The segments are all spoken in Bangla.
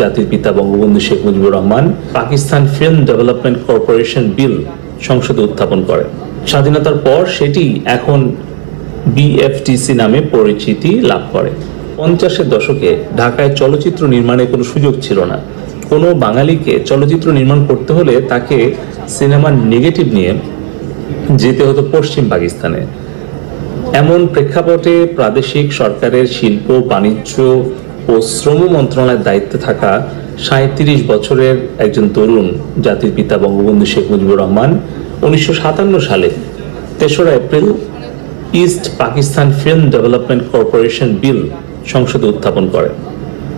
জাতির পিতা Bangabandhu Sheikh Mujibur Rahman Pakistan film development corporation bill সংসদে উত্থাপন করেন। স্বাধীনতার পর সেটি এখন বিএফটিসি নামে পরিচিতি লাভ করে। 50-এর দশকে ঢাকায় চলচ্চিত্র নির্মাণের কোনো সুযোগ ছিল না। কোনো বাঙালিকে চলচ্চিত্র নির্মাণ করতে হলে তাকে সিনেমার নেগেটিভ নিয়ে যেতে হতো পশ্চিম পাকিস্তানে। এমন প্রেক্ষাপটে প্রাদেশিক সরকারের শিল্প, বাণিজ্য ও শ্রম মন্ত্রণালয়ের দায়িত্বে থাকা 37 বছরের একজন তরুণ জাতির পিতা বঙ্গবন্ধু শেখ মুজিবুর রহমান 1957 সালে 3রা April East Pakistan film development corporation bill সংসদে উত্থাপন করেন।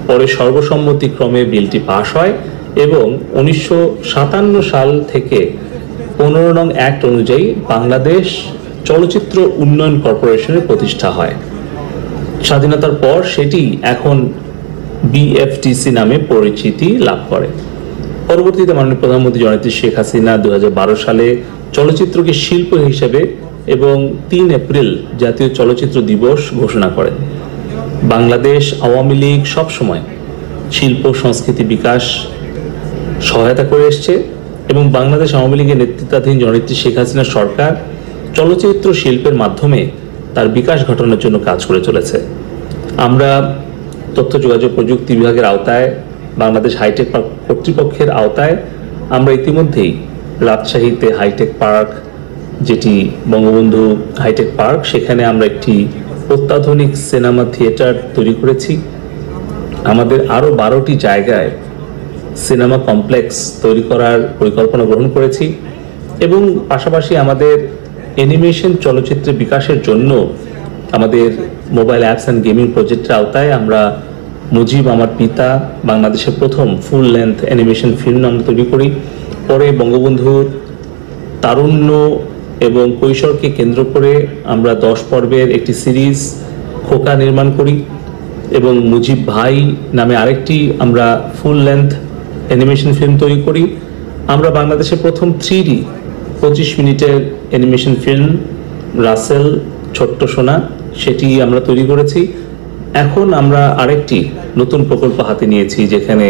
পরে সর্বসম্মতিক্রমে বিলটি পাশ হয় এবং 1957 সাল থেকে 15 নং অ্যাক্ট অনুযায়ী বাংলাদেশ চলচ্চিত্র উন্নয়ন কর্পোরেশনের প্রতিষ্ঠা হয়। স্বাধীনতার পর সেটি এখন বিএফটিসি নামে পরিচিতি লাভ করে। পরবর্তীতে মাননীয় প্রধানমন্ত্রী জননেত্রী শেখ হাসিনা 2012 সালে চলচ্চিত্রকে শিল্প হিসেবে এবং 3 এপ্রিল জাতীয় চলচ্চিত্র দিবস ঘোষণা করেন। বাংলাদেশ আওয়ামী লীগ সবসময় শিল্প সংস্কৃতি বিকাশ সহায়তা করে এসছে এবং বাংলাদেশ আওয়ামী লীগের নেতৃত্বাধীন জননেত্রী শেখ হাসিনা সরকার চলচ্চিত্র শিল্পের মাধ্যমে তার বিকাশ ঘটানোর জন্য কাজ করে চলেছে। আমরা তথ্য যোগাযোগ প্রযুক্তি বিভাগের আওতায়, বাংলাদেশ হাইটেক পার্ক কর্তৃপক্ষের আওতায় আমরা ইতিমধ্যেই রাজশাহীতে হাইটেক পার্ক, যেটি বঙ্গবন্ধু হাইটেক পার্ক, সেখানে আমরা একটি অত্যাধুনিক সিনেমা থিয়েটার তৈরি করেছি। আমাদের আরও 12টি জায়গায় সিনেমা কমপ্লেক্স তৈরি করার পরিকল্পনা গ্রহণ করেছি এবং পাশাপাশি আমাদের অ্যানিমেশন চলচ্চিত্রের বিকাশের জন্য আমাদের মোবাইল অ্যাপস অ্যান্ড গেমিং প্রজেক্টের আওতায় আমরা মুজিব আমার পিতা বাংলাদেশের প্রথম ফুল লেন্থ অ্যানিমেশন ফিল্ম আমরা তৈরি করি। পরে বঙ্গবন্ধুর তারুণ্য এবং কৈশোরকে কেন্দ্র করে আমরা 10 পর্বের একটি সিরিজ খোকা নির্মাণ করি এবং মুজিব ভাই নামে আরেকটি আমরা ফুল লেন্থ অ্যানিমেশন ফিল্ম তৈরি করি। আমরা বাংলাদেশের প্রথম 3D 25 মিনিটের অ্যানিমেশন ফিল্ম রাসেল ছোট্ট সোনা, সেটি আমরা তৈরি করেছি। এখন আমরা আরেকটি নতুন প্রকল্প হাতে নিয়েছি, যেখানে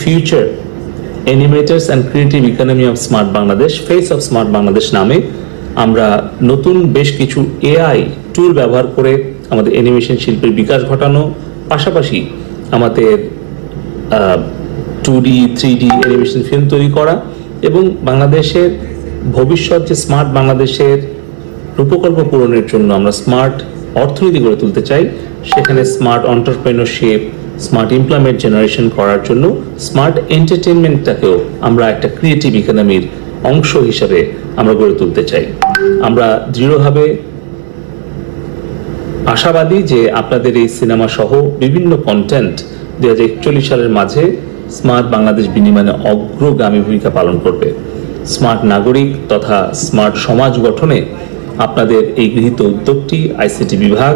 future animators and creative economy of smart Bangladesh, face of smart Bangladesh নামে আমরা নতুন বেশ কিছু এআই টুল ব্যবহার করে আমাদের অ্যানিমেশন শিল্পের বিকাশ ঘটানো, পাশাপাশি আমাদের 2D 3D অ্যানিমেশন ফিল্ম তৈরি করা এবং বাংলাদেশের ভবিষ্যৎ যে স্মার্ট বাংলাদেশের রূপকল্প পূরণের জন্য আমরা স্মার্ট অর্থনীতি গড়ে তুলতে চাই, সেখানে smart entrepreneurship, smart employment generation করার জন্য স্মার্ট এন্টারটেইনমেন্টটাকেও আমরা একটা ক্রিয়েটিভ ইকোনমির অংশ হিসেবে আমরা গড়ে তুলতে চাই। আমরা দৃঢ়ভাবে আশাবাদী যে আপনাদের এই সিনেমা সহ বিভিন্ন কন্টেন্ট 2041 সালের মাঝে স্মার্ট বাংলাদেশ বিনির্মাণে অগ্রগামী ভূমিকা পালন করবে। স্মার্ট নাগরিক তথা স্মার্ট সমাজ গঠনে আপনাদের এই গৃহীত উদ্যোগটি আইসিটি বিভাগ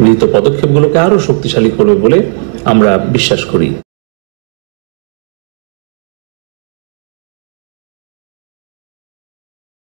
গৃহীত পদক্ষেপগুলোকে আরও শক্তিশালী করবে বলে আমরা বিশ্বাস করি।